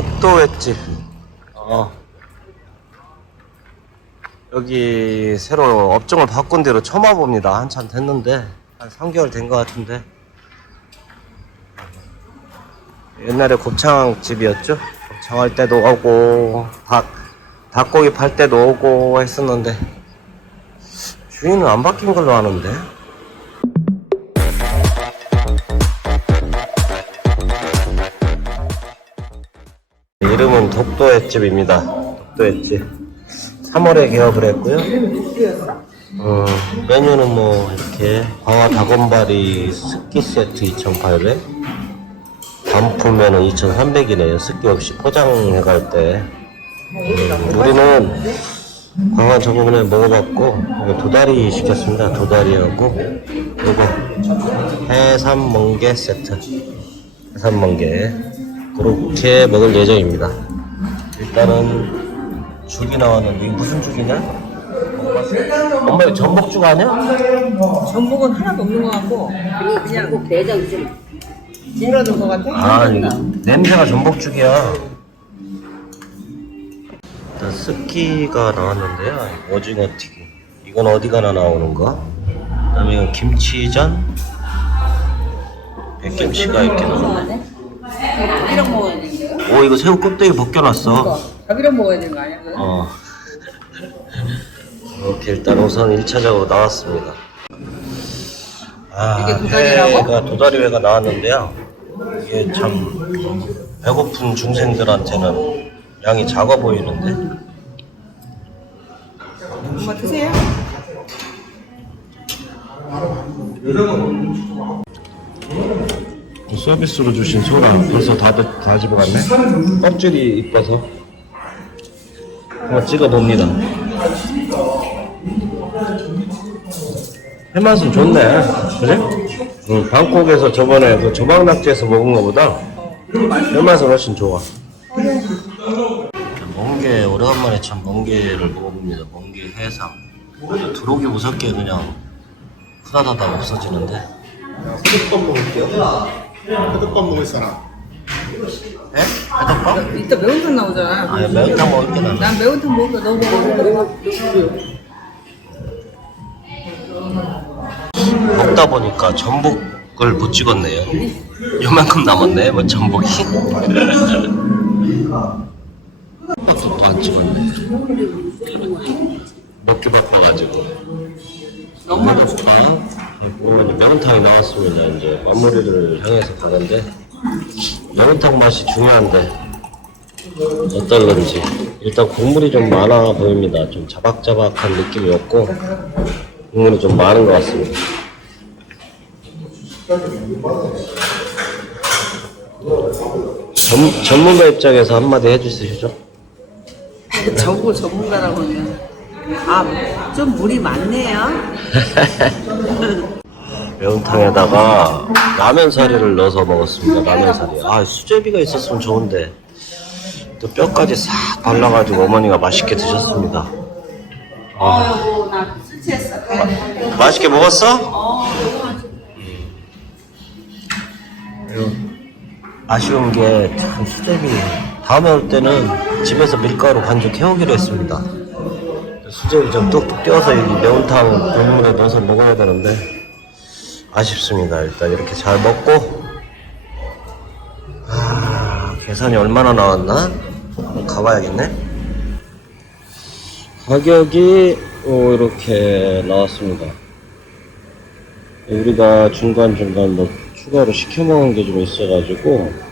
독도 횟집. 어. 여기 새로 업종을 바꾼 대로 처음 와봅니다. 한참 됐는데 한 3개월 된 것 같은데 옛날에 곱창 집이었죠. 곱창 할 때도 오고 닭 닭고기 팔 때도 오고 했었는데 주인은 안 바뀐 걸로 아는데. 이름은 독도 횟집입니다. 독도 횟집. 3월에 개업을 했고요. 어, 메뉴는 뭐 이렇게 광화 닭건발이 스키 세트 2,800, 단품에는 2,300이네요. 스키 없이 포장해 갈 때. 음, 우리는 광화 저번에 먹어봤고 이거 도다리 시켰습니다. 도다리하고 이거 해삼 멍게 세트. 해삼 멍게 그렇게 먹을 예정입니다. 일단은 죽이 나왔는데 이게 무슨 죽이냐? 엄마 이거 전복죽 아니야? 전복은 하나도 없는 것 같고 그냥 꼭 내장 좀 찡그러든 것 같아. 아 이거 냄새가 전복죽이야. 일단 스키가 나왔는데요. 오징어 튀김. 이건 어디 가나 나오는 거? 그다음에 이건 김치전. 백김치가 이렇게 나오네. 오 이거 새우 껍데기 벗겨놨어. 자기랑 먹어야 되는 거 아니야? 그거? 어. 이렇게 일단 우선 1차적으로 나왔습니다. 아, 이게 도다리라고? 회가 도다리 회가 나왔는데요. 이게 참 배고픈 중생들한테는 양이 작아 보이는데 엄마 드세요. 서비스로 주신 소라 벌써 다, 다 집어갔네? 껍질이 이뻐서. 한번 찍어봅니다. 해맛은 좋네. 그래? 응, 방콕에서 저번에 그 조망낙지에서 먹은 거보다 해맛은 훨씬 좋아. 멍게 오래간만에 참 멍게를 먹어봅니다. 멍게 해삼. 들어오기 무섭게 그냥 후다다다 없어지는데. 회덮밥 먹을게요. 회덮밥 먹을 사람. 에? 해덮밥? 이따 매운탕 나오잖아. 아니 매운탕 먹을게 난난 매운탕 먹으니까 너 먹어. 먹다 보니까 전복을 못 찍었네요. 요만큼 남았네, 뭐 전복이. 또안 찍었네. 먹기 바빠가지고. 너무 맛없어. 오늘 매운탕이 나왔습니다. 이제 마무리를 향해서 가는데 매운탕 맛이 중요한데 어떨런지 일단 국물이 좀 많아 보입니다. 좀 자박자박한 느낌이 없고 국물이 좀 많은 것 같습니다. 전, 전문가 입장에서 한마디 해주시죠. 전국 전문가라고 하면 아, 좀 물이 많네요. 매운탕에다가 라면 사리를 넣어서 먹었습니다. 라면 사리. 아 수제비가 있었으면 좋은데 또 뼈까지 싹 발라가지고 어머니가 맛있게 드셨습니다. 아 취했어. 맛있게 먹었어? 그리고 아쉬운 게 참 수제비 다음에 올 때는 집에서 밀가루 반죽 해오기로 했습니다. 수제비 좀 뚝뚝 떼어서 여기 매운탕 국물에 넣어서 먹어야 되는데 아쉽습니다. 일단 이렇게 잘 먹고 아 계산이 얼마나 나왔나? 가봐야겠네. 가격이 어, 이렇게 나왔습니다. 우리가 중간중간 뭐 추가로 시켜 먹은 게 좀 있어가지고 어,